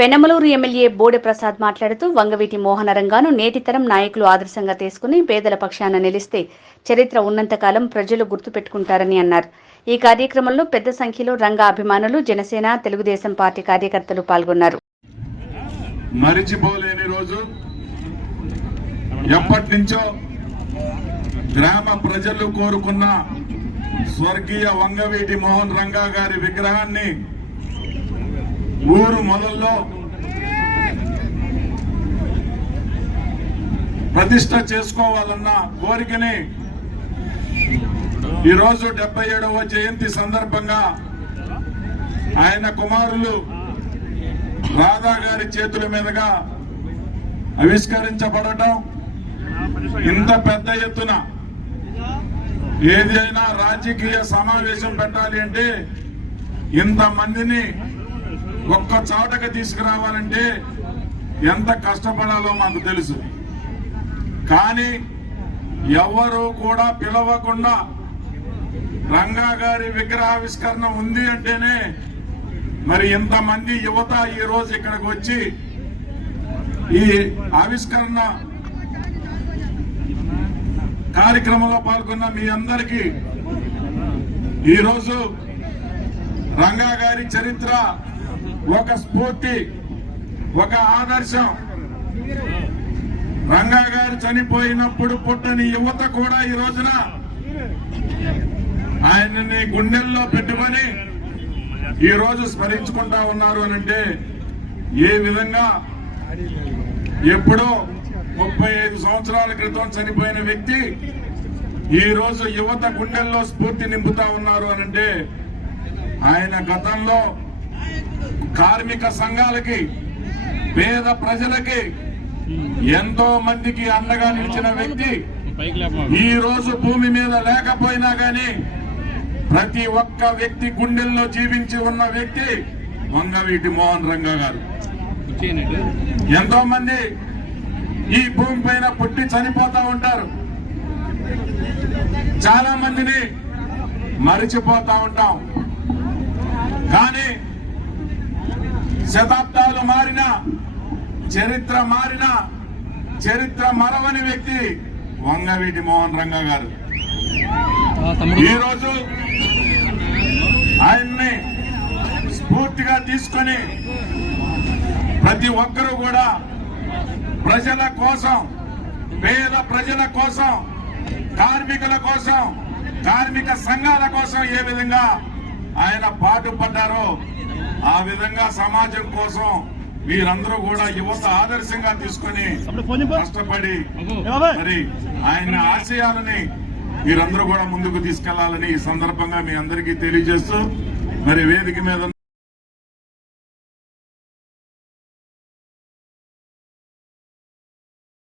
Penamaluru MLA Bode Prasad మాట్లాడుతూ వంగవీటి మోహనరంగాను నేటి తరం నాయకులు ఆదర్శంగా తీసుకుని పేదల పక్షాన నిలిస్తే చరిత్ర ఉన్నంతకాలం ప్రజలు గుర్తుపెట్టుకుంటారని అన్నారు. ఈ కార్యక్రమంలో పెద్ద సంఖ్యలో రంగా అభిమానులు, జనసేన, తెలుగుదేశం పార్టీ కార్యకర్తలు పాల్గొన్నారు. మరిచిపోలేని రోజు. ఎప్పటి నుంచో గ్రామ ప్రజలు కోరుకున్న స్వర్గీయ వంగవీటి మోహన్ రంగా గారి విగ్రహాన్ని ఊరు మొదల్లో ప్రతిష్ట చేసుకోవాలన్న కోరికని ఈరోజు 77వ జయంతి సందర్భంగా ఆయన కుమారులు రాధా గారి చేతుల మీదుగా ఆవిష్కరించబడటం, ఇంత పెద్ద ఎత్తున ఏదైనా రాజకీయ సమావేశం పెట్టాలి అంటే ఇంతమందిని ఒక్క చోటకి తీసుకురావాలంటే ఎంత కష్టపడాలో మాకు తెలుసు. కానీ ఎవరు కూడా పిలవకుండా రంగా గారి విగ్రహావిష్కరణ ఉంది అంటేనే మరి ఇంతమంది యువత ఈ రోజు ఇక్కడికి వచ్చి ఈ ఆవిష్కరణ కార్యక్రమంలో పాల్గొన్న మీ అందరికీ ఈరోజు రంగా గారి చరిత్ర ఒక స్ఫూర్తి, ఒక ఆదర్శం. రంగా గారు చనిపోయినప్పుడు పుట్టని యువత కూడా ఈ రోజున ఆయనని గుండెల్లో పెట్టుకొని ఈ రోజు స్మరించుకుంటా ఉన్నారు అనంటే ఏ విధంగా ఎప్పుడో 35 సంవత్సరాల క్రితం చనిపోయిన వ్యక్తి ఈ రోజు యువత గుండెల్లో స్ఫూర్తి నింపుతా ఉన్నారు అనంటే ఆయన గతంలో కార్మిక సంఘాలకి, పేద ప్రజలకి ఎంతో మందికి అండగా నిలిచిన వ్యక్తి ఈ రోజు భూమి మీద లేకపోయినా గాని ప్రతి ఒక్క వ్యక్తి గుండెల్లో జీవించి ఉన్న వ్యక్తి వంగవీటి మోహన్ రంగా గారు. ఎంతో మంది ఈ భూమి పైన పుట్టి చనిపోతా ఉంటారు, చాలా మందిని మరిచిపోతా ఉంటాం. కానీ శతాబ్దాలు మారిన, చరిత్ర మరవని వ్యక్తి వంగవీటి మోహన్ రంగా గారు. ఈరోజు ఆయన్ని స్ఫూర్తిగా తీసుకొని ప్రతి ఒక్కరూ కూడా ప్రజల కోసం, పేద ప్రజల కోసం, కార్మికుల కోసం, కార్మిక సంఘాల కోసం ఏ విధంగా ఆయన పాటుపడ్డారో ఆ విధంగా సమాజం కోసం మీరందరూ కూడా యువత ఆదర్శంగా తీసుకొని కష్టపడి మరి ఆయన ఆశయాలని మీరందరూ కూడా ముందుకు తీసుకెళ్లాలని ఈ సందర్భంగా మీ అందరికీ తెలియజేస్తూ మరి వేదిక మీద